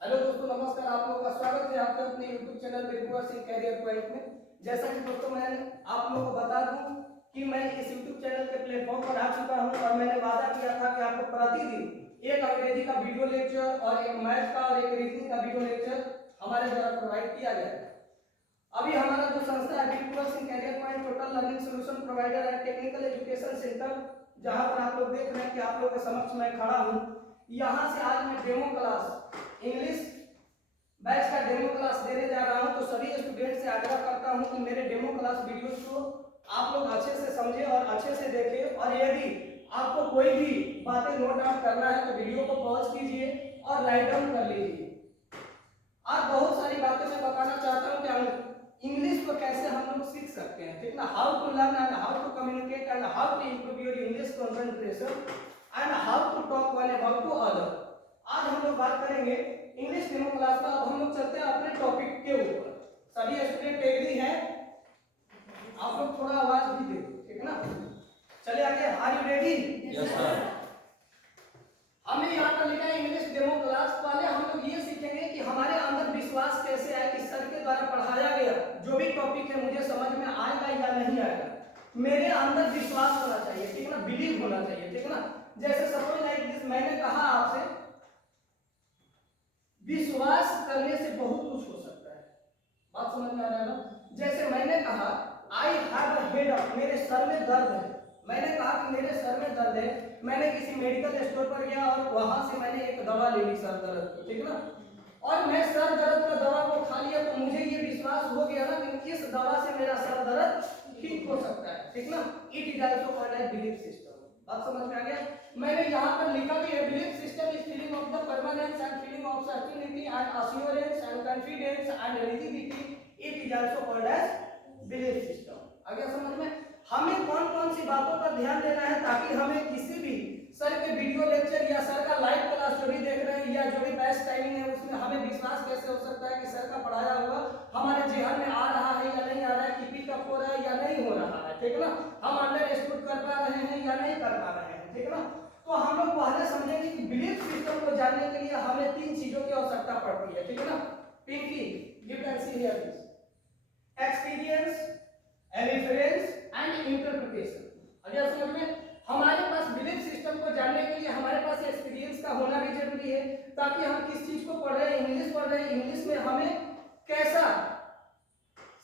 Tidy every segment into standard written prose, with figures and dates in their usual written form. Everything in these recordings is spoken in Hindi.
हेलो दोस्तों, नमस्कार। आप लोगों का स्वागत है आपके अपने YouTube channel Birkua Singh career point में। जैसा कि दोस्तों मैं आप लोगों को बता दूं कि मैं इस YouTube चैनल के प्लेटफॉर्म पर आ चुका हूं और मैंने वादा किया था कि आपको प्रतिदिन एक अंग्रेजी का वीडियो लेक्चर और एक मैथ का और एक रीजनिंग का वीडियो लेक्चर हमारे द्वारा प्रोवाइड किया गया है। अभी हमारा जो संस्था है Birkua Singh career point total learning solution provider and technical education centre, जहां पर आप लोग देख रहे हैं कि आप लोगों के समक्ष मैं खड़ा हूं, यहां से आज मैं डेमो क्लास इंग्लिश बैच का डेमो क्लास देने जा रहा हूं। तो सभी स्टूडेंट से आग्रह करता हूं कि मेरे डेमो क्लास वीडियोस को आप लोग अच्छे से समझें और अच्छे से देखें, और यदि आपको कोई भी बातें नोट डाउन करना है तो वीडियो को पॉज कीजिए और राइट डाउन कर लीजिए। आज बहुत सारी बातें मैं बताना चाहता हूं कि इंग्लिश को कैसे हम लोग सीख सकते हैं, ठीक ना। How to learn and how to communicate and how to improve your English concentration and how to talk one about to other. आज हम लोग बात करेंगे इंग्लिश डेमो क्लास में। अब हम लोग चलते हैं अपने टॉपिक के ऊपर। सभी स्टूडेंट एग्री हैं? आप लोग थोड़ा आवाज भी दे, ठीक ना। चले आगे। Are you ready? Yes sir. हमें यहाँ पर लिखा है इंग्लिश डेमो क्लास। पहले हम लोग ये सीखेंगे कि हमारे अंदर विश्वास कैसे आए कि सर के द्वारा पढ़ाया गया जो भी टॉपिक है मुझे समझ में आएगा या नहीं आएगा। मेरे अंदर विश्वास होना चाहिए, ठीक ना, बिलीव होना चाहिए, ठीक ना। जैसे सपोज लाइक दिस, मैंने कहा आपसे विश्वास करने से बहुत कुछ हो सकता है। बात समझ में आ रहा है ना। जैसे मैंने कहा आई हैव अ हेडेक, मेरे सर में दर्द है। मैंने कहा कि मेरे सर में दर्द है। मैंने किसी मेडिकल स्टोर पर गया और वहां से मैंने एक दवा ले ली सर दर्द की, ठीक ना। और मैं सर दर्द का दवा को खा लिया तो मुझे ये विश्वास हो गया ना कि इस दवा से मेरा सर दर्द ठीक हो सकता है, ठीक ना। It is also called as belief system. बात समझ में आ गया। मैंने यहाँ पर लिखा कि a belief system is feeling of the permanence and feeling of certainty and assurance and confidence and rigidity. It is also called as belief system. आगे समझ में। हमें कौन कौन सी बातों पर ध्यान देना है ताकि हमें किसी भी सर के वीडियो लेक्चर या सर का लाइव क्लास जो भी देख रहे हैं या जो भी बेस्ट टाइमिंग है उसमें हमें विश्वास कैसे हो सकता है कि सर का पढ़ाया हुआ हमारे जेहन में आ रहा है या नहीं आ रहा है, कि पिकअप हो रहा है या नहीं हो रहा है, ठीक ना। हम अंडरस्टूड कर पा रहे हैं या नहीं कर पा रहे हैं, ठीक ना। तो हम लोग पहले समझेंगे कि बिलीफ सिस्टम को जानने के लिए हमें तीन चीजों की आवश्यकता पड़ती है, ठीक है ना। Pinky, you can see here this experience, reference and interpretation. अगर समझ में, हमारे पास बिलीफ सिस्टम को जानने के लिए हमारे पास एक्सपीरियंस का होना भी जरूरी है, ताकि हम किस चीज को पढ़ रहे हैं, इंग्लिश पढ़ रहे हैं, इंग्लिश में हमें कैसा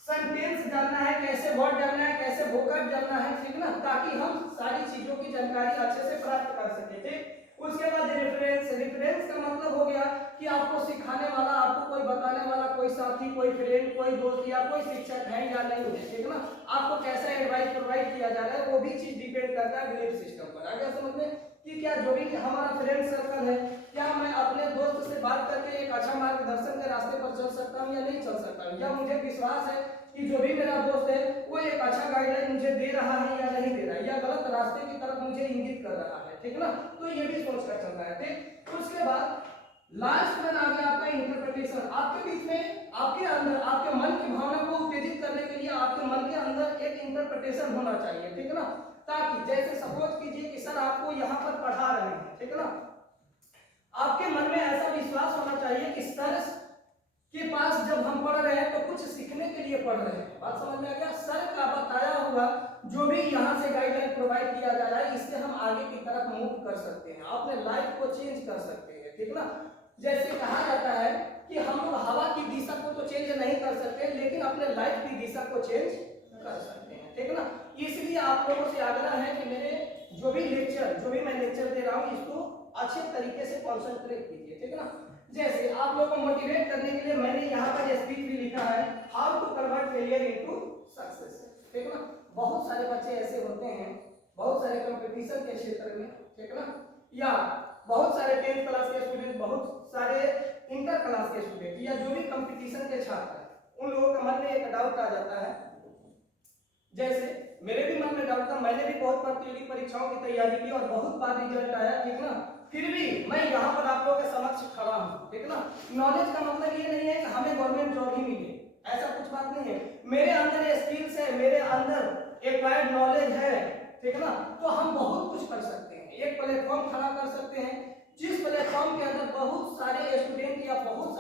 सेंटेंस जानना है, कैसे वर्ड जानना है, कैसे वोकैब जानना है, ठीक ना, ताकि हम सारी चीजों की जानकारी अच्छे से प्राप्त कर सके, ठीक। उसके बाद रेफरेंस। रेफरेंस का मतलब हो गया कि आपको सिखाने वाला, आपको कोई बताने वाला, कोई साथी, कोई फ्रेंड, कोई दोस्त या कोई शिक्षक है या नहीं है, ठीक ना। आपको कैसा एडवाइस प्रोवाइड किया जा रहा है वो भी चीज डिपेंड करता है बिलीफ सिस्टम पर। आगे समझ में कि क्या जो भी हमारा फ्रेंड सर्कल है, क्या मैं अपने दोस्त से बात करके एक अच्छा मार्गदर्शन के रास्ते पर चल सकता हूँ या नहीं चल सकता हूँ, या मुझे विश्वास है कि जो भी मेरा दोस्त है वो एक अच्छा गाइडलाइन मुझे दे रहा है या नहीं दे रहा है, या गलत रास्ते की तरफ मुझे इंगित कर रहा है, ठीक ना। तो ये भी सोच कर चलना है, ठीक। उसके बाद लास्ट में आ गया आपका इंटरप्रिटेशन। आपके बीच में, आपके अंदर, आपके मन की भावना को उत्तेजित करने के लिए आपके मन के अंदर एक इंटरप्रिटेशन होना चाहिए, ठीक है ना। ताकि जैसे सपोज कीजिए कि सर आपको यहाँ पर पढ़ा रहे हैं, ठीक है ना, आपके मन में ऐसा विश्वास होना चाहिए कि सर के पास जब हम पढ़ रहे हैं तो कुछ सीखने के लिए पढ़ रहे हैं। बात समझ में आ गया। सर का बताया हुआ जो भी यहाँ से गाइडलाइन प्रोवाइड किया जा रहा है इससे हम आगे की तरफ मूव कर सकते हैं, अपने लाइफ को चेंज कर सकते हैं, ठीक ना। जैसे कहा जाता है कि हम लोग हवा की दिशा को तो चेंज नहीं कर सकते लेकिन अपने लाइफ की दिशा को चेंज कर सकते हैं, ठीक ना। इसलिए आप लोगों से आग्रह है कि मेरे जो भी मैं लेक्चर दे रहा हूँ इसको अच्छे तरीके से कॉन्सेंट्रेट कीजिए, ठीक ना। जैसे आप लोगों को मोटिवेट करने के लिए मैंने यहाँ पर स्पीच भी लिखा है, how to convert failure into success, ठीक ना। बहुत सारे बच्चे ऐसे होते हैं, बहुत सारे कंपटीशन के क्षेत्र में, ठीक ना, या बहुत सारे 10th क्लास के स्टूडेंट, बहुत सारे इंटर क्लास के स्टूडेंट, या जो भी कंपटीशन के छात्र हैं, उन लोगों के मन में एक डाउट आ जाता है। जैसे मेरे भी मन में डाउट था, मैंने भी बहुत प्रतियोगी परीक्षाओं की तैयारी की और बहुत बार रिजल्ट आया, ठीक ना। फिर भी मैं यहाँ पर आप लोगों के समक्ष खड़ा हूँ, ठीक ना। नॉलेज का मतलब ये नहीं है कि हमें गवर्नमेंट जॉब ही मिले, ऐसा कुछ बात नहीं है। मेरे अंदर ये स्किल्स है, मेरे अंदर एक्वायर्ड नॉलेज है, ठीक ना। तो हम बहुत कुछ कर सकते हैं, एक प्लेटफॉर्म खड़ा कर सकते हैं जिस प्लेटफॉर्म के अंदर बहुत सारे स्टूडेंट या बहुत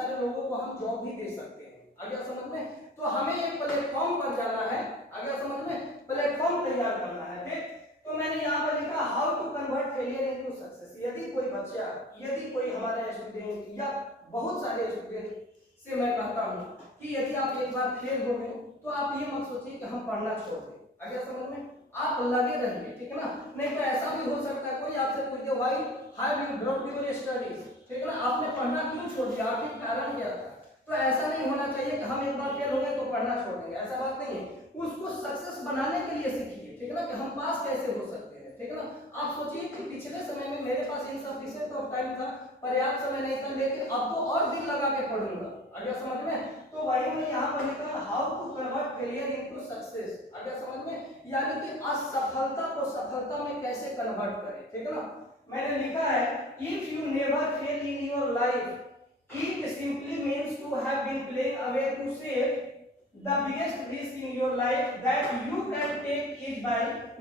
हम जॉब भी दे सकते हैं। आगे समझ में? तो हमें एक प्लेटफॉर्म पर जाना है, आगे समझ में, प्लेटफॉर्म तैयार करना है। ठीक, तो मैंने यहाँ पर लिखा how to convert failure into success. यदि कोई बच्चा, यदि कोई हमारा स्टूडेंट या बहुत सारे स्टूडेंट से मैं कहता हूँ कि यदि आप एक बार फेल हो गए तो आप ये मत सोचिए कि हम पढ़ना छोड़ दें। आगे समझ में? आप लगे रहिए, ठीक है ना। नहीं तो ऐसा भी हो सकता है कोई आपसे पूछ दे why have you dropped your studies, ठीक है ना, आपने पढ़ना क्यों छोड़ दिया, आपके कारण क्या था। तो ऐसा नहीं होना चाहिए कि हम एक बार फेल हो गए तो पढ़ना छोड़ देंगे, ऐसा बात नहीं है। उसको सक्सेस बनाने के लिए सीखिए, ठीक है ना, कि हम पास कैसे हो सकते हैं, ठीक है ना। आप सोचिए कि पिछले समय में मेरे पास इनसफिशिएंट ऑफ टाइम था, पर्याप्त समय नहीं था, लेकिन अब तो और दिल लगा के पढ़ूंगा। आगे समझ में? तो वही मैं यहाँ पर लिखा how to convert failure into success. आगे समझ में? यानी कि असफलता को सफलता में कैसे कन्वर्ट करें, ठीक है ना। मैंने लिखा है if you never fail in your life it simply means to have been playing away to save the biggest risk in your life that you can take is by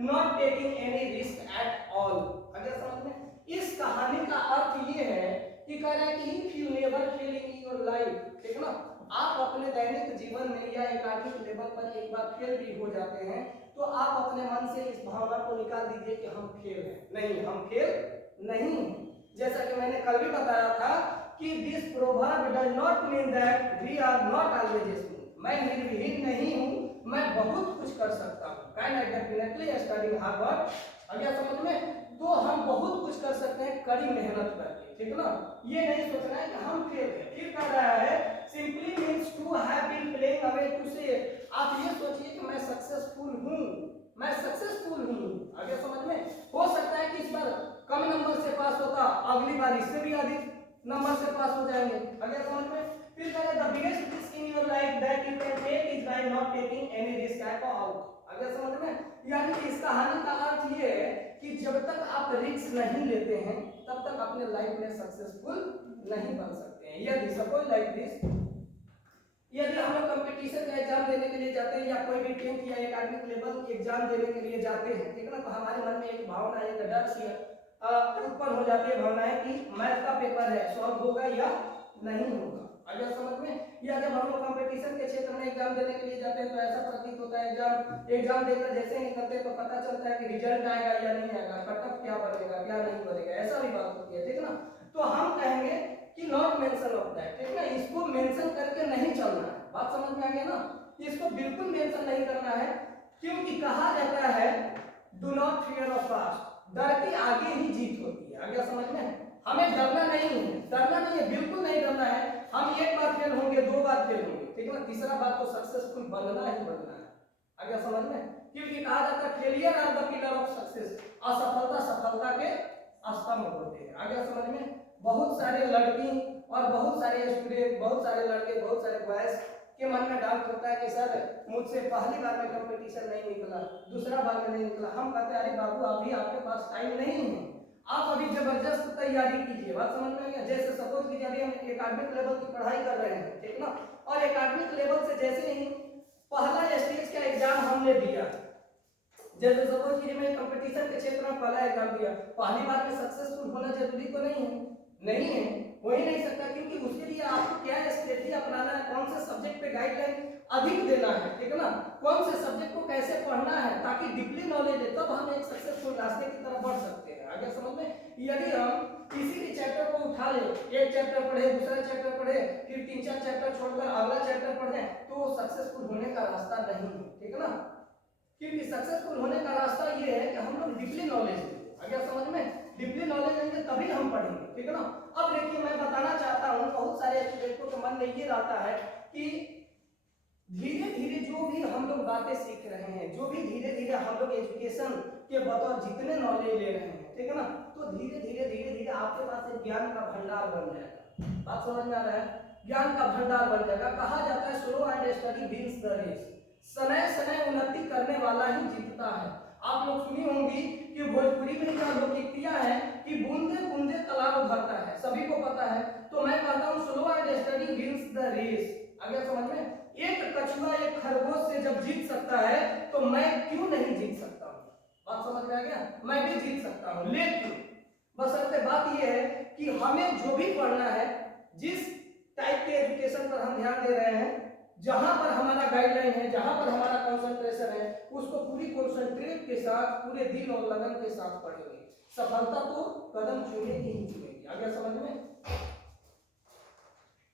not taking any risk at all। अगर समझ में? इस कहानी का अर्थ ये है कि कह रहा है कि if you never fail in your life, ठीक है ना, आप अपने दैनिक जीवन में या एकेडमिक लेवल पर एक बार फेल भी हो जाते हैं तो आप अपने मन से इस भावना को निकाल दीजिए कि हम फेल हैं। नहीं, हम फेल नहीं। जैसा कि मैंने कल भी बताया था कि this proverb does not mean that we are not always smooth. मैं निर्विहीन नहीं हूँ, मैं बहुत कुछ कर सकता हूँ। Can I definitely study hard work. अगर समझ में? तो हम बहुत कुछ कर सकते हैं कड़ी मेहनत करके, ठीक है ना। ये नहीं सोचना है कि हम फेल हैं। फिर कह रहा है simply means to have been playing away to से। आप ये सोचिए कि मैं सक्सेसफुल हूँ, मैं सक्सेसफुल हूँ। आगे समझ में? हो सकता है कि इस बार कम नंबर से पास होता, अगली बार इससे भी अधिक नंबर से पास हो जाएंगे। अगर समझ में? फिर कह रहे the biggest risk in your life that you can take is by not taking any risk at all. अगर समझ में? यानी कि इस कहानी का अर्थ ये है कि जब तक आप रिस्क नहीं लेते हैं तब तक अपने लाइफ में सक्सेसफुल नहीं बन सकते हैं। यदि सपोज लाइक दिस, यदि हम लोग कंपटीशन का एग्जाम देने के लिए जाते हैं या कोई भी 10th या एकेडमिक लेवल एग्जाम देने के लिए जाते हैं, ठीक है ना, तो हमारे मन में एक भावना, एक डर सी उत्पन्न हो जाती है, भावना है कि मैथ का पेपर है, सॉल्व होगा या नहीं होगा। अगर समझ में? या जब हम लोग कंपटीशन के क्षेत्र में एग्जाम देने के लिए जाते हैं तो ऐसा प्रतीत होता है एग्जाम देकर जैसे ही निकलते हैं तो पता चलता है कि रिजल्ट आएगा या नहीं आएगा, कट ऑफ क्या बनेगा क्या नहीं बनेगा, ऐसा भी बात होती है, ठीक है ना। तो हम कहेंगे कि नॉट मेंशन ऑफ दैट, ठीक है ना, इसको मेंशन करके नहीं चलना है। बात समझ में आ गया ना? इसको बिल्कुल मेंशन नहीं करना है, क्योंकि कहा जाता है do not fear of past, डर के आगे ही जीत होती है। आगे समझ में? हमें डरना नहीं है, डरना नहीं है, बिल्कुल नहीं डरना है। हम एक बार फेल होंगे, दो बार फेल होंगे, ठीक है ना, तीसरा बार तो सक्सेसफुल बनना ही बनना है। आगे समझ में? क्योंकि कहा जाता है failure are the pillar of success, असफलता सफलता के स्तंभ होते हैं। आगे समझ में? बहुत सारे लड़की और बहुत सारे स्टूडेंट, बहुत सारे लड़के, बहुत सारे बॉयज के मन में डाउट होता है कि सर मुझसे पहली बार में कंपटीशन नहीं निकला, दूसरा बार में नहीं निकला। हम कहते हैं अरे बाबू अभी आपके पास टाइम नहीं है, आप अभी जबरदस्त तैयारी कीजिए। बात समझ में गया? जैसे सपोज कीजिए अभी हम एकेडमिक लेवल की पढ़ाई कर रहे हैं, ठीक ना, और एकेडमिक लेवल से जैसे ही पहला स्टेज का एग्जाम हमने दिया, जैसे सपोज कीजिए मैं कंपटीशन के क्षेत्र में पहला एग्जाम दिया, पहली बार में सक्सेसफुल होना जरूरी तो नहीं है, नहीं है, हो ही नहीं सकता, क्योंकि उसके लिए आपको क्या स्ट्रेटजी अपनाना है, कौन से सब्जेक्ट पे गाइडलाइन अधिक देना है, ठीक है ना, कौन से सब्जेक्ट को कैसे पढ़ना है ताकि डीपली नॉलेज है, तब हम एक सक्सेसफुल रास्ते की तरफ बढ़ सकते हैं। आगे समझ में? यदि हम किसी भी चैप्टर को उठा ले, एक चैप्टर पढ़े, दूसरा चैप्टर पढ़े, फिर 3-4 चैप्टर छोड़कर अगला चैप्टर पढ़े, तो सक्सेसफुल होने का रास्ता नहीं है, ठीक है ना। क्योंकि सक्सेसफुल होने का रास्ता ये है कि हम लोग डीपली नॉलेज लें। अगर समझ में? डीपली नॉलेज लेंगे तभी हम पढ़ेंगे, ठीक है ना। अब देखिए मैं बताना चाहता हूँ बहुत सारे स्टूडेंटों के मन में ये रहता है कि धीरे धीरे जो भी हम लोग बातें सीख रहे हैं, जो भी धीरे धीरे हम लोग एजुकेशन के बतौर जितने नॉलेज ले रहे हैं, ठीक है ना, तो धीरे धीरे आपके पास एक ज्ञान का भंडार बन जाएगा। बात समझ में आ रहा है? ज्ञान का भंडार बन जाएगा। कहा जाता है slow and study wins the race, समय समय उन्नति करने वाला ही जीतता है। आप लोग सुनी होंगी कि भोजपुरी में क्या लोकोक्तियां है कि बूंदे बूंदे तालाब भरता है, सभी को पता है। तो मैं कहता हूँ slow and study wins the race. अगर समझ में? एक कछुआ एक खरगोश से जब जीत सकता है तो मैं क्यों नहीं जीत सकता हूँ? बात समझ में आ गया? मैं भी जीत सकता हूँ, लेकिन बशर्ते बात यह है कि हमें जो भी पढ़ना है, जिस टाइप के एजुकेशन पर हम ध्यान दे रहे हैं, जहां पर हमारा गाइडलाइन है, जहां पर हमारा कंसंट्रेशन है, उसको पूरी कंसंट्रेट के साथ, पूरे दिल और लगन के साथ पढ़ेंगे, सफलता तो कदम चुनेगी ही चुनेगी। आ गया समझ में?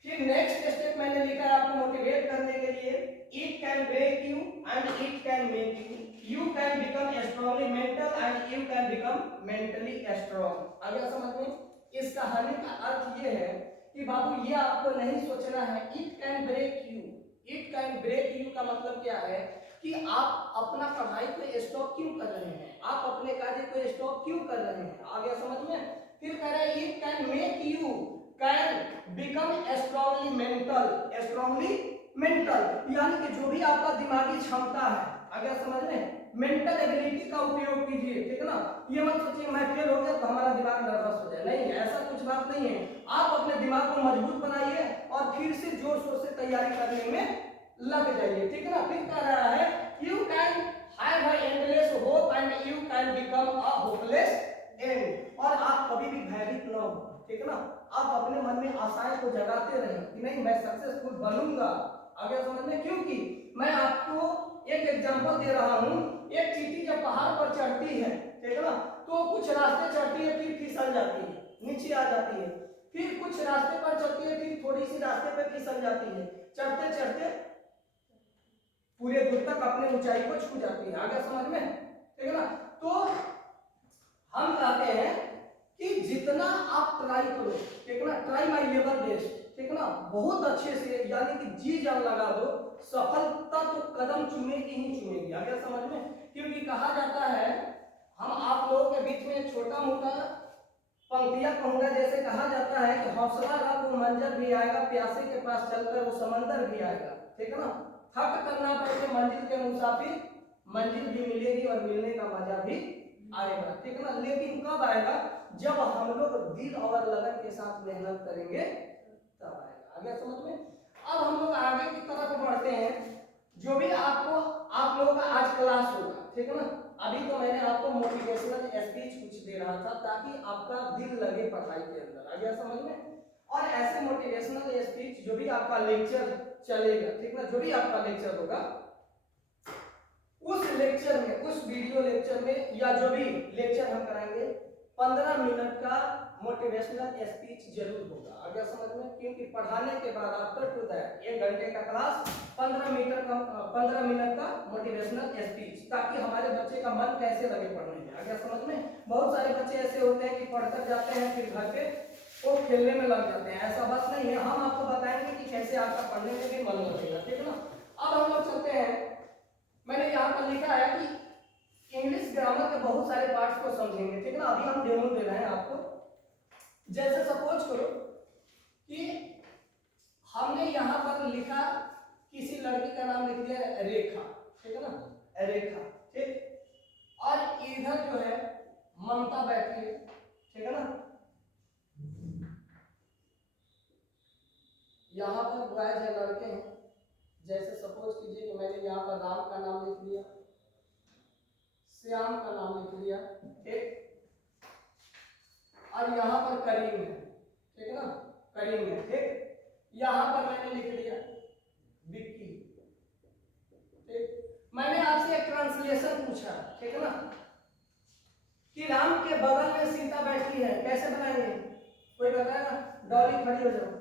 फिर नेक्स्ट स्टेप मैंने लिखा है आपको मोटिवेट करने के लिए, it can break you and it can make you, you can become strongly mental and you can become mentally strong. आ गया समझ में? इस कहानी का अर्थ ये है कि बाबू ये आपको नहीं सोचना है it can break you. It can break you का मतलब क्या है कि आप अपना पढ़ाई को स्टॉप क्यों कर रहे हैं, आप अपने कार्य को स्टॉप क्यों कर रहे हैं। आ गया समझ में? फिर कह रहे हैं it can make you can become strongly mental, strongly mental, यानी कि जो भी आपका दिमागी क्षमता है, आ गया समझ में, मेंटल एबिलिटी का उपयोग कीजिए, ठीक है ना। ये मत सोचिए मैं फेल हो गया तो हमारा दिमाग नर्वस हो जाए, नहीं, ऐसा कुछ बात नहीं है। आप अपने दिमाग को मजबूत बनाइए और फिर से जोर शोर से तैयारी करने में लग जाइए, ठीक है ना। फिर कह रहा है you can have a endless hope and you can become a hopeless and, और आप कभी भी भयभीत न हो, ठीक है ना। आप अपने मन में आशाएं को जगाते रहें कि नहीं मैं सक्सेसफुल बनूंगा। आ गया समझ में? क्योंकि मैं आपको एक एग्जांपल दे रहा हूं, एक चींटी जब पहाड़ पर चढ़ती है, ठीक है ना, तो कुछ रास्ते चढ़ती है फिर फिसल जाती है, नीचे आ जाती है, फिर कुछ रास्ते पर चलती है फिर थोड़ी सी रास्ते पर फिसल जाती है, चढ़ते चढ़ते पूरे दूर तक अपने ऊंचाई को छू जाती है। आ गया समझ में? ठीक है ना। तो हम कहते हैं कि जितना आप ट्राई करो, ठीक है ना, ट्राई माय लेवल बेस्ट, ठीक है ना, बहुत अच्छे से, यानी कि जी जान लगा दो, सफलता तो कदम चुनेगी ही चुनेगी। आ गया समझ में? क्योंकि कहा जाता है, हम आप लोगों के बीच में छोटा मोटा पंक्तियां कहूंगा, जैसे कहा जाता है कि हौसला रख वो मंजर भी आएगा, प्यासे के पास चलकर वो समंदर भी आएगा, ठीक है ना। थक करना पड़े मंजिल के मुसाफिर, मंजिल भी मिलेगी और मिलने का मजा भी आएगा, ठीक है ना। लेकिन कब आएगा? जब हम लोग दिल और लगन के साथ मेहनत करेंगे तब आएगा। आ गया समझ में? अब हम लोग आगे की तरफ बढ़ते हैं। जो भी आपको आप लोगों का आज क्लास होगा, ठीक है ना, अभी तो मैंने आपको मोटिवेशनल स्पीच कुछ दे रहा था ताकि आपका दिल लगे पढ़ाई के अंदर। आ गया समझ में? और ऐसे मोटिवेशनल स्पीच जो भी आपका लेक्चर चलेगा, ठीक ना, जो भी आपका लेक्चर होगा, उस लेक्चर में, उस वीडियो लेक्चर में या जो भी लेक्चर हम कराएंगे, 15 मिनट का मोटिवेशनल स्पीच जरूर होगा। आ गया समझ में? क्योंकि पढ़ाने के बाद आफ्टर टू दैट 1 घंटे का क्लास, 15 मिनट का मोटिवेशनल स्पीच, ताकि हमारे बच्चे का मन कैसे लगे पढ़ने में। आ गया समझ में? बहुत सारे बच्चे ऐसे होते हैं कि पढ़कर जाते हैं फिर घर पे वो खेलने में लग जाते हैं, ऐसा बात नहीं है। हम आपको बताएंगे कि कैसे आपका पढ़ने में भी मन लगेगा, ठीक है ना। अब हम लोग चलते हैं, मैंने यहाँ पर लिखा है कि इंग्लिश ग्रामर के बहुत सारे पार्ट्स को समझेंगे, ठीक है ना। अभी हम डेमो दे रहे हैं आपको। जैसे सपोज करो कि हमने यहाँ पर लिखा, किसी लड़की का नाम लिख दिया रेखा, ठीक है ना, रेखा, ठीक, और इधर जो है ममता बैठी है, ठीक है ना। यहाँ पर बॉयज है, लड़के हैं। जैसे सपोज कीजिए कि मैंने यहाँ पर राम का नाम लिख दिया, श्याम का नाम लिख दिया, ठीक, और यहाँ पर करीम है, ठीक है ना, करीम है, ठीक। यहाँ पर मैंने लिख दिया विक्की, ठीक। मैंने आपसे एक ट्रांसलेशन पूछा, ठीक है ना, कि राम के बगल में सीता बैठी है, कैसे बनाएंगे? कोई बताएगा? डॉली खड़ी हो जाओ।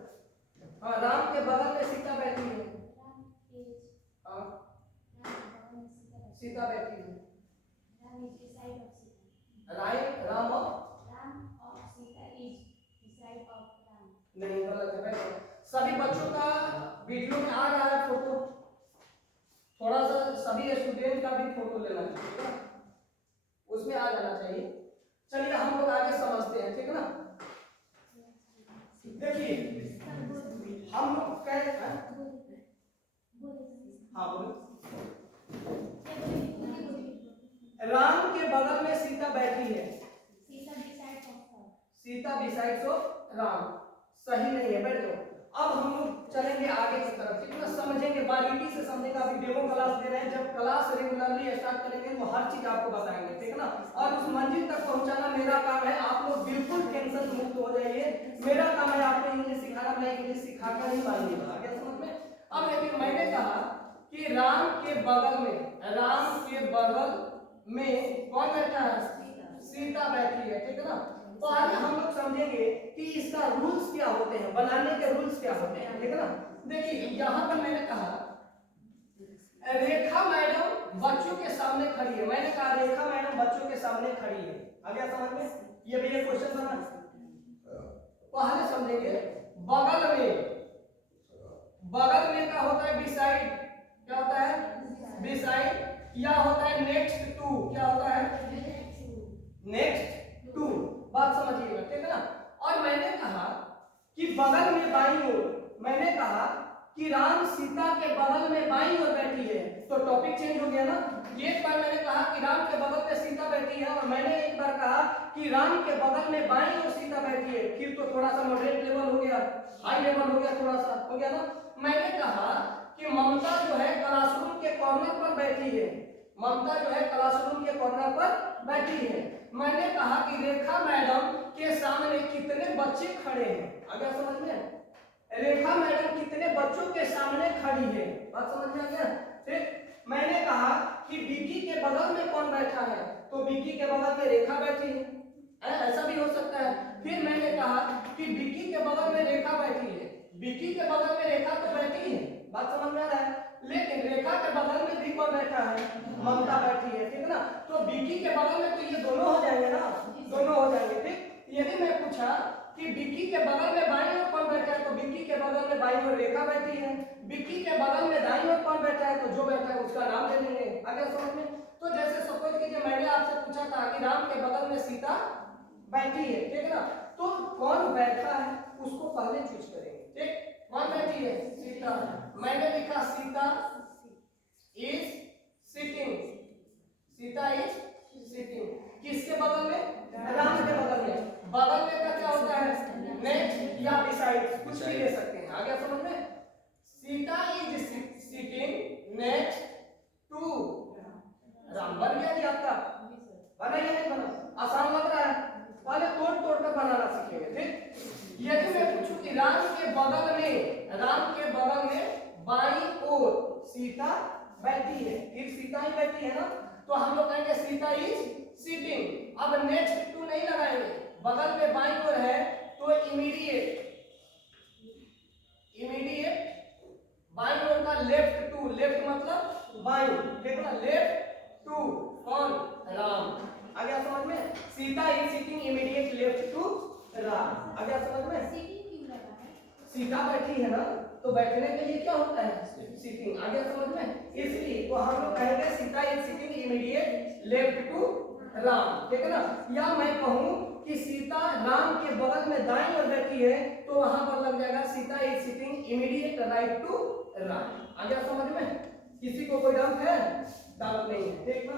हाँ, राम के बगल में सीता बैठी है, हाँ, सीता बैठी है, राइट, राम और Sita is beside of Ram. नहीं, गलत है। सभी बच्चों का वीडियो में आ रहा है फोटो, थोड़ा सा सभी स्टूडेंट का भी फोटो लेना चाहिए, उसमें आ जाना चाहिए। चलिए हम लोग आगे समझते हैं, ठीक है ना। देखिए हम लोग कह रहे हैं, हाँ बोलो। राम के बगल में सीता बैठी है, सीता बिसाइड्स ऑफ राम, सही नहीं है, बैठ जाओ। अब हम लोग चलेंगे आगे की तरफ, ठीक है ना, समझेंगे, बारीकी से समझेंगे। अभी डेमो क्लास दे रहे हैं, जब क्लास रेगुलरली स्टार्ट करेंगे तो हर चीज आपको बताएंगे, ठीक है ना। और उस मंजिल तक पहुंचाना मेरा काम है, आप लोग बिल्कुल टेंशन मुक्त हो जाइए। मेरा काम है आपको इंग्लिश सिखाना, था, मैं इंग्लिश सिखा कर नहीं मानूंगा, आगे समझ में। अब लेकिन मैंने कहा कि राम के बगल में कौन बैठा है, सीता बैठी है, ठीक है ना। तो आगे हम लोग समझेंगे कि इसका रूल्स क्या होते हैं, बनाने के रूल्स क्या होते हैं, ठीक है ना। देखिए यहाँ पर मैंने कहा रेखा मैडम बच्चों के सामने खड़ी है, मैंने कहा रेखा मैडम बच्चों के सामने खड़ी है, आ गया समझ में। ये भी एक क्वेश्चन बना, पहले समझेंगे बगल में क्या होता है, बिसाइड, क्या होता है बिसाइड, या होता है नेक्स्ट टू, क्या होता है नेक्स्ट टू, बात समझिएगा, ठीक है ना। और मैंने कहा कि बगल में बाईं ओर, मैंने कहा कि राम सीता के बगल में बाईं ओर बैठी है, तो टॉपिक चेंज हो गया ना। एक बार मैंने कहा कि राम के बगल में सीता बैठी है, और मैंने एक बार कहा कि राम के बगल में बाईं ओर सीता बैठी है, फिर तो थोड़ा सा मॉडरेट लेवल हो गया, हाई लेवल हो गया, थोड़ा सा हो गया ना। मैंने कहा कि ममता जो है क्लासरूम के कॉर्नर पर बैठी है, ममता जो है क्लासरूम के कॉर्नर पर बैठी है। मैंने कहा कि रेखा मैडम के सामने कितने बच्चे खड़े हैं, आगे समझ में, रेखा मैडम कितने बच्चों के सामने खड़ी है, बात समझ में आ गया। ठीक, मैंने कहा कि विकी के बगल में कौन बैठा है, तो विकी के बगल में रेखा बैठी है, ऐसा भी हो सकता है। फिर मैंने कहा कि विकी के बगल में रेखा बैठी है, विकी के बगल में रेखा तो बैठी है, बात समझ में आ रहा है, लेकिन रेखा के बगल में भी कौन बैठा है, ममता बैठी है, ठीक है ना। तो विकी के बगल में तो ये दोनों हो जाएंगे ना, दोनों हो जाएंगे। ठीक, यदि मैं पूछा कि विकी के बगल में बाईं ओर कौन बैठा है, तो विकी के बगल में बाईं ओर रेखा बैठी है, विकी के बगल में दाईं ओर कौन बैठा है, तो जो बैठा है उसका नाम ले लेंगे, आगे समझ में। तो जैसे सपोज कीजिए मैंने आपसे पूछा था कि राम के बगल में सीता बैठी है, ठीक है ना, तो कौन बैठा है उसको पहले चूज करेंगे। ठीक, कौन बैठी है, सीता, मैंने लिखा Sita is sitting, Sita is sitting, किसके बगल में, राम के बगल में। बगल में का क्या होता है, नेक्स्ट या बिसाइड, कुछ भी ले सकते हैं, आगे समझ में। Sita is sitting next to Ram, बन गया जी आपका, बना या नहीं बना, आसान लग रहा है, पहले तोड़ तोड़ कर बनाना सीखेंगे। ठीक, यदि मैं पूछूं कि राम के बगल में बाईं ओर सीता बैठी है, फिर सीता ही बैठी है ना, तो हम लोग कहेंगे सीता इज सिटिंग। अब नेक्स्ट टू नहीं लगाएंगे, बगल में बाईं ओर है तो इमीडिएट बाईं ओर का लेफ्ट टू, लेफ्ट मतलब बाईं, ठीक है, लेफ्ट टू कौन, राम, आ गया समझ में। Sita is sitting immediate left to Ram, आ गया समझ में। सीता बैठी है ना, तो बैठने के लिए क्या होता है, सिटिंग, आ गया समझ में। इसलिए तो हम लोग कहेंगे Sita is sitting immediate left to Ram, ठीक है ना। या मैं कहूं कि सीता राम के बगल में दाईं ओर बैठी है, तो वहां पर लग जाएगा Sita is sitting immediate right to Ram, आ गया समझ में। किसी को कोई डाउट है, डाउट नहीं है, ठीक ना।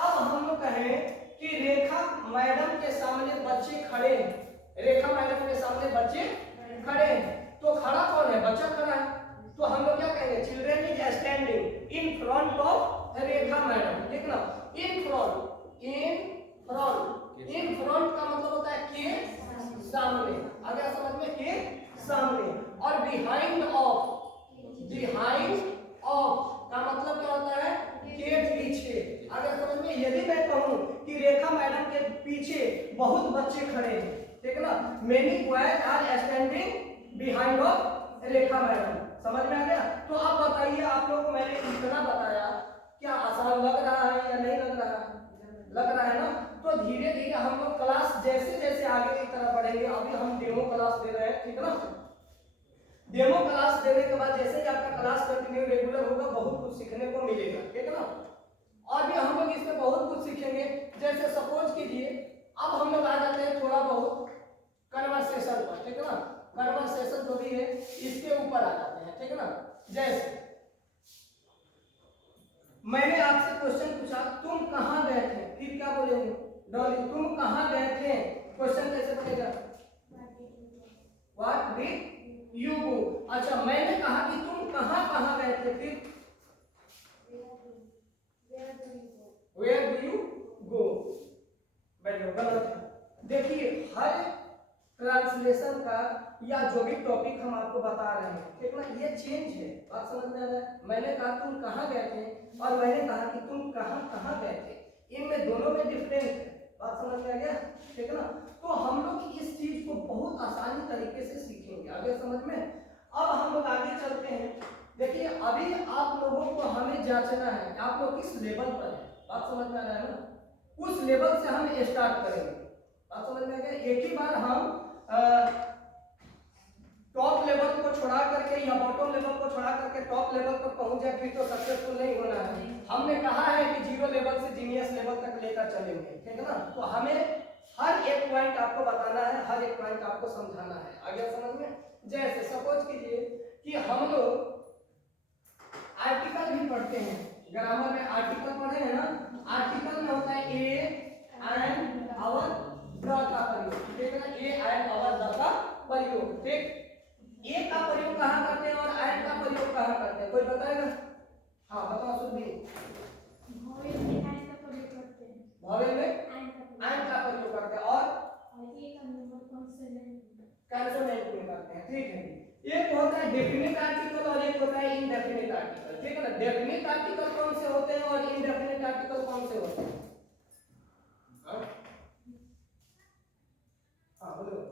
अब हम लोग कहें कि रेखा मैडम के सामने बच्चे खड़े हैं, रेखा मैडम के सामने बच्चे खड़े हैं, तो खड़ा कौन है, बच्चा खड़ा है, तो हम लोग क्या कहेंगे, children is standing in front of Rekha madam, ठीक ना। इन फ्रंट का मतलब होता है के सामने, आ गया समझ में, के सामने। और बिहाइंड ऑफ का मतलब क्या होता है, के पीछे, आ गया समझ में। यदि मैं कहूं कि रेखा मैडम के पीछे बहुत बच्चे खड़े हैं, ठीक है ना, many boys are standing behind of Rekha madam, समझ में आ गया। तो अब बताइए, आप लोग को मैंने इतना बताया, क्या आसान लग रहा है या नहीं लग रहा है, लग रहा है ना। तो धीरे धीरे हम लोग क्लास जैसे जैसे आगे की तरफ बढ़ेंगे, अभी हम डेमो क्लास दे रहे हैं, ठीक है ना। डेमो क्लास देने के बाद जैसे ही आपका क्लास कंटिन्यू रेगुलर होगा, बहुत कुछ सीखने को मिलेगा, ठीक है ना। और भी हम लोग इसमें बहुत कुछ सीखेंगे। जैसे सपोज कीजिए, अब हम लोग आ जाते हैं थोड़ा बहुत कन्वर्सेशन पर, ठीक है ना, कन्वर्सेशन जो भी है इसके ऊपर आ जाते हैं, ठीक है ना। जैसे मैंने आपसे क्वेश्चन पूछा, तुम कहाँ गए थे, फिर क्या बोलेंगे, डॉली तुम कहाँ गए थे, क्वेश्चन कैसे बनेगा, व्हाट डिड यू गो। अच्छा, मैंने कहा कि तुम कहाँ गए थे, फिर वेयर डू यू गो, गलत है। देखिए, हर ट्रांसलेशन का या जो भी टॉपिक हम आपको बता रहे हैं, ठीक ना, ये चेंज है। बात समझ में आ रहा है? मैंने कहा तुम कहाँ गए थे और मैंने कहा कि तुम कहाँ कहाँ गए थे, इनमें दोनों में डिफरेंस है। बात समझ में आ गया, ठीक ना। तो हम लोग इस चीज को बहुत आसानी तरीके से सीखेंगे, आगे समझ में। अब हम लोग आगे चलते हैं। देखिए अभी आप लोगों को हमें जांचना है आप लोग किस लेवल पर है। बात समझ में आ रहा है ना? उस लेवल से हम स्टार्ट करेंगे। बात समझ में आ गया? एक ही बार हम टॉप लेवल को छोड़ा करके या बॉटम लेवल को छोड़ा करके टॉप लेवल पर पहुंच जाए फिर तो सक्सेसफुल नहीं होना है। हमने कहा है कि जीरो लेवल से जीनियस लेवल तक लेकर चलेंगे, ठीक है ना। तो हमें हर एक पॉइंट आपको बताना है, हर एक पॉइंट आपको समझाना है, आ गया समझ में। जैसे सपोज कीजिए कि हम लोग आर्टिकल भी पढ़ते हैं, ग्रामर में आर्टिकल पढ़े हैं ना। आर्टिकल में होता है ए एंड आवर द का प्रयोग, ठीक है ना। ए एंड आवर द का प्रयोग, ठीक। ए का प्रयोग कहाँ करते हैं और एंड का प्रयोग कहाँ करते हैं, कोई बताएगा? हाँ बताओ सुनबी। भावेल में एंड का प्रयोग करते हैं, भावेल में एंड का प्रयोग करते हैं और एक नंबर कॉन्सोनेंट में करते हैं, ठीक है। एक होता है डेफिनिट आर्टिकल और एक होता है इनडेफिनिट आर्टिकल, ठीक है ना। डेफिनिट आर्टिकल कौन से होते हैं और इनडेफिनिट आर्टिकल कौन से होते हैं? हाँ बोलो।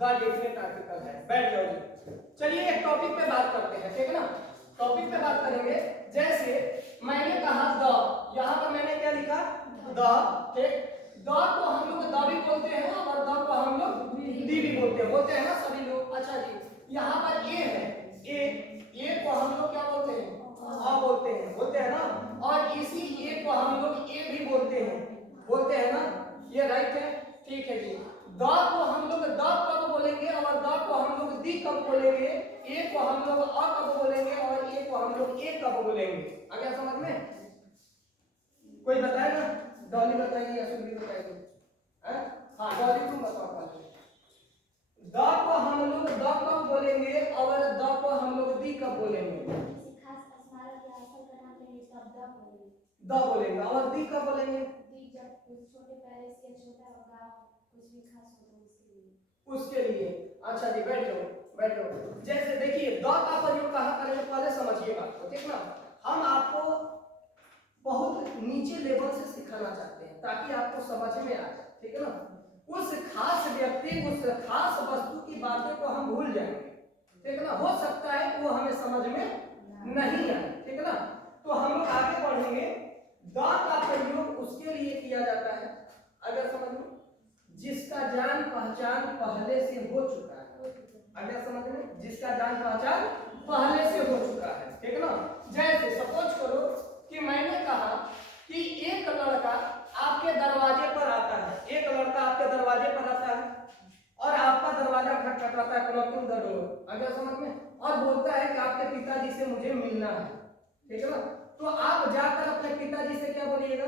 डेफिनेट आर्टिकल है, बैठ जाओ जी। चलिए एक टॉपिक पे बात करते हैं, ठीक है ना। टॉपिक पे बात करेंगे। जैसे मैंने कहा द, यहाँ पर मैंने क्या लिखा द, ठीक। द को हम लोग द भी बोलते हैं और द को हम लोग दी भी बोलते हैं ना सभी लोग। अच्छा जी, यहाँ पर ए है, ए को हम लोग क्या बोलते हैं? आ बोलते हैं ना। और इसी ए को हम लोग ए भी बोलते हैं ना, ये राइट है, ठीक है जी। द को हम लोग द कब बोलेंगे और द को हम लोग दी कब बोलेंगे? ए को हम लोग अ कब बोलेंगे और ए को हम लोग ए कब बोलेंगे? आ गया समझ में? कोई बताएगा? डॉली बताएगी या सुनली बताएगी? हैं? हाँ डॉली तुम बताओ पहले। द को हम लोग द कब बोलेंगे और द को हम लोग दी कब बोलेंगे? किसी खास स्मारक या स्थल का नाम लेंगे तब द बोलेंगे और दी कब बोलेंगे? दी जब कुछ छोटे पैलेस या छोटा गांव कुछ भी खास हो तो उसके लिए। अच्छा जी बैठ जाओ। जैसे देखिए द का प्रयोग कहाँ करेंगे पहले समझिए बात को, ठीक ना। हम आपको बहुत नीचे लेवल से सिखाना चाहते हैं ताकि आपको समझ में आ जाए, ठीक है ना। उस खास व्यक्ति उस खास वस्तु की बातें को हम भूल जाएंगे, ठीक है ना। हो सकता है कि वो हमें समझ में नहीं आए, ठीक है ना। तो हम लोग आगे बढ़ेंगे। द का प्रयोग उसके लिए किया जाता है, अगर समझ में, जिसका जान पहचान पहले से हो चुका है। अगर समझ में, जिसका जान पहचान पहले से हो चुका है, ठीक है ना। जैसे सपोज करो कि मैंने कहा कि एक लड़का आपके दरवाजे पर आता है, एक लड़का आपके दरवाजे पर आता है और आपका दरवाजा खटखटाता है, नॉकिंग द डोर, अगर समझ में, और बोलता है कि आपके पिताजी से मुझे मिलना है, ठीक है ना। तो आप जाकर अपने पिताजी से क्या बोलिएगा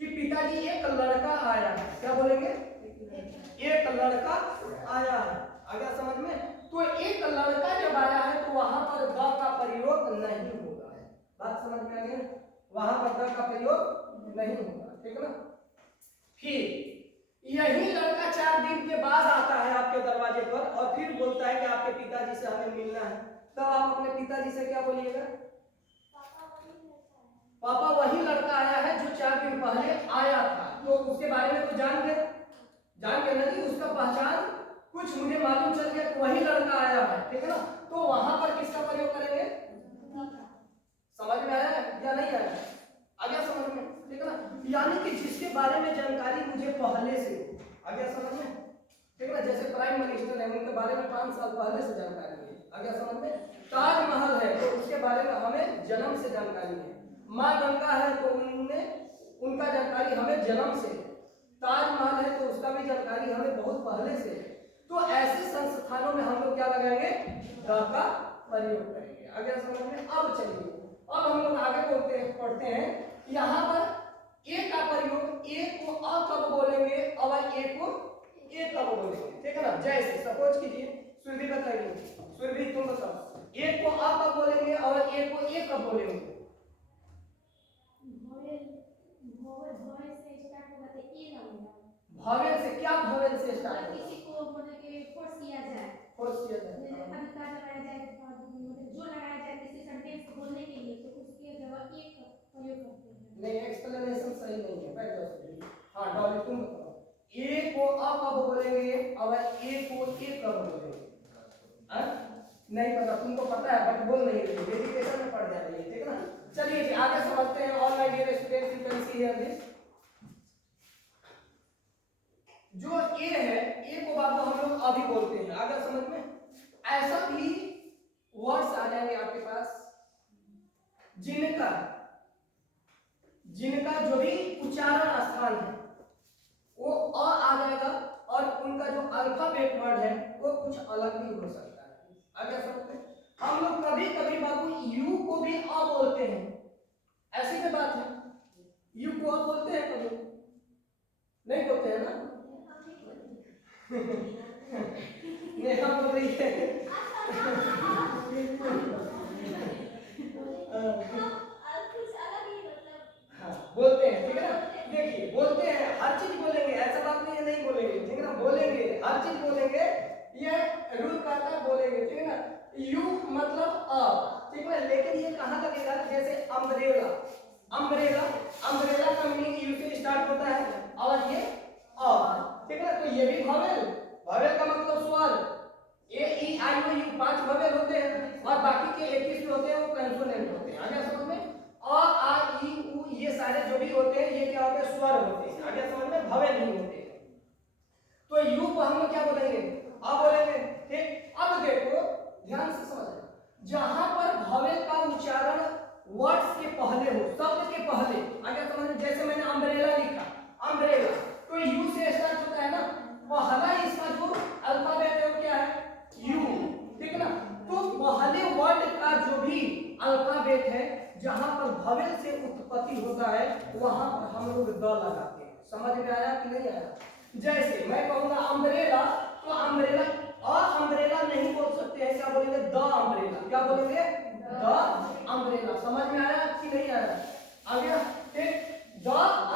कि पिताजी एक लड़का आया है, क्या बोलेंगे? एक लड़का आया है, अगर समझ में। तो एक लड़का जब आया है तो वहां पर द का प्रयोग नहीं होगा, बात समझ में आ गई? वहां पर द का प्रयोग नहीं होगा, ठीक है ना। फिर यही लड़का 4 दिन के बाद आता है आपके दरवाजे पर और फिर बोलता है कि आपके पिताजी से हमें मिलना है, तब आप अपने पिताजी से क्या बोलिएगा? पापा वही लड़का आया है जो 4 दिन पहले आया था। तो उसके बारे में तो जान गए नहीं, उसका पहचान कुछ मुझे मालूम चल गया कि वही लड़का आया है, ठीक है ना। तो वहां पर किसका प्रयोग करेंगे? समझ में आया या नहीं आया? आ गया समझ में, ठीक है ना। यानी कि जिसके बारे में जानकारी मुझे पहले से, आ गया समझ में, ठीक है ना। जैसे प्राइम मिनिस्टर है उनके बारे में 5 साल पहले से जानकारी है, आ गया समझ में। ताजमहल है तो उसके बारे में हमें जन्म से जानकारी है। माँ गंगा है तो उनका जानकारी हमें जन्म से। ताजमहल है तो उसका भी जानकारी हमें बहुत पहले से है। तो ऐसे संस्थानों में हम लोग क्या लगाएंगे? द का प्रयोग करेंगे, आ गया समझ में। अब चलिए अब हम लोग आगे पढ़ते हैं। यहाँ पर ए का प्रयोग, ए को अ कब बोलेंगे और ए को ए कब बोलेंगे, ठीक है ना। जैसे सपोज कीजिए सुरभि बताइए, सुरभि तुम बताओ, ए को अ कब बोलेंगे और ए को ए कब बोलेंगे? भावेल से, क्या भावेल से स्टार्ट अगर होगा? किसी को मतलब कि फोर्स किया जाए, फोर्स किया जैसे जाए। अधिकार लगाया जाए, मतलब जो लगाया जाए किसी सेंटेंस को बोलने के लिए, तो उसके जगह एक प्रयोग करते हैं। नहीं, एक्सप्लेनेशन सही नहीं है, बैठ जाओ सीधे। हाँ डॉली तुम बताओ, ए को अ कब बोलेंगे और ए को ए कब बोलेंगे? हाँ? नहीं पता, तुमको पता है बट बोल नहीं रही, एजुकेशन में पढ़ जा रही है, ठीक है ना? चलिए जी आगे समझते हैं। All my dear students, you can see here this, जो ए है, ए को बाबू हम लोग अभी बोलते हैं, आगे समझ में। ऐसा भी वर्ड्स आ जाएंगे आपके पास जिनका जिनका जो भी उच्चारण स्थान है वो अ आ जाएगा, और उनका जो अल्फाबेट वर्ड है वो कुछ अलग भी हो सकता है। आगे समझ में। हम लोग कभी कभी बाबू यू को भी अ बोलते हैं, ऐसी भी बात है, यू को अ बोलते हैं कभी? नहीं बोलते हैं ना? नेहा बोल रही है। हाँ बोलते हैं, ठीक है ना? देखिए बोलते हैं, हर चीज बोलेंगे, ऐसा बात नहीं है नहीं बोलेंगे, ठीक है ना? बोलेंगे, हर चीज बोलेंगे, ये रूल कहता है बोलेंगे, ठीक है ना? यू मतलब अ, ठीक है, लेकिन ये कहाँ लगेगा? जैसे अम्ब्रेला, अम्ब्रेला, अम्ब्रेला का मीनिंग यू से स्टार्ट होता है और ये अ, ठीक है ना? तो ये भी भावेल, भावेल का मतलब स्वर, ए ई आई ओ यू 5 भावेल होते हैं और बाकी के 21 जो होते हैं वो कंसोनेंट होते हैं। आगे समझ में। अ आ ई उ ये सारे जो भी होते हैं ये क्या होते हैं? स्वर होते हैं। आगे समझ में, भावेल नहीं होते हैं। तो यू को हम लोग क्या बोलेंगे? अ बोलेंगे, ठीक। अब देखो ध्यान से समझना, जहां पर भावेल का उच्चारण वर्ड्स के पहले हो, शब्द के पहले, आगे समझ में। जैसे मैंने अम्ब्रेला लिखा, अम्ब्रेला, तो यू से स्टार्ट होता है ना, पहला इसका जो अल्फाबेट है वो क्या है? यू, ठीक है ना? तो पहले वर्ड का जो भी अल्फाबेट है, जहां पर भावेल से उत्पत्ति होता है वहां पर हम लोग द लगाते हैं। समझ में आया कि नहीं आया? जैसे मैं कहूंगा अम्ब्रेला, तो अम्ब्रेला अम्ब्रेला नहीं बोल सकते हैं, क्या बोलेंगे? The umbrella. क्या बोलेंगे? The umbrella. समझ में आया कि नहीं आया? आ गया, ठीक। द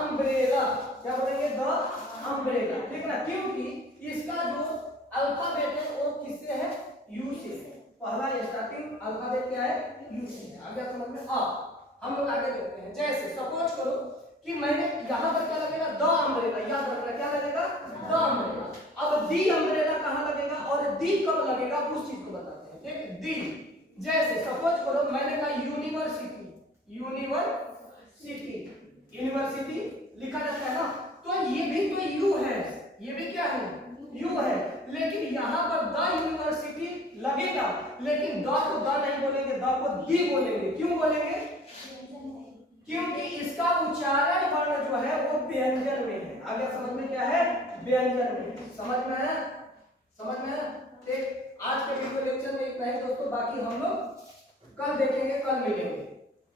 अम्ब्रेला, क्या बोलेंगे? द अम्ब्रेला, ठीक ना? क्योंकि इसका जो अल्फाबेट है वो किससे है? यू से है। पहला स्टार्टिंग अल्फाबेट क्या है? यू से है। आ गया समझ में? हम लोग आगे देखते हैं। जैसे सपोज करो कि मैंने यहां पर क्या लगेगा? द अम्ब्रेला, याद रखना क्या लगेगा? The umbrella. अब दी अम्ब्रेला कहां लगेगा और दी कब लगेगा उस चीज को बताते हैं, ठीक। दी, जैसे सपोज करो मैंने कहा यूनिवर्सिटी, यूनिवर्सिटी, यूनिवर्सिटी लिखा जाता है ना, तो ये भी तो यू है, ये भी क्या है? यू है, लेकिन यहां पर द यूनिवर्सिटी लगेगा, लेकिन द को द नहीं बोलेंगे, द को दी बोलेंगे। क्यों बोलेंगे? क्योंकि इसका उच्चारण वर्ण जो है वो व्यंजन में है। आगे समझ में क्या है? व्यंजन में। समझ में आया? समझ में आया? ठीक। आज के वीडियो लेक्चर में इतना ही दोस्तों, बाकी हम लोग कल देखेंगे, कल मिलेंगे।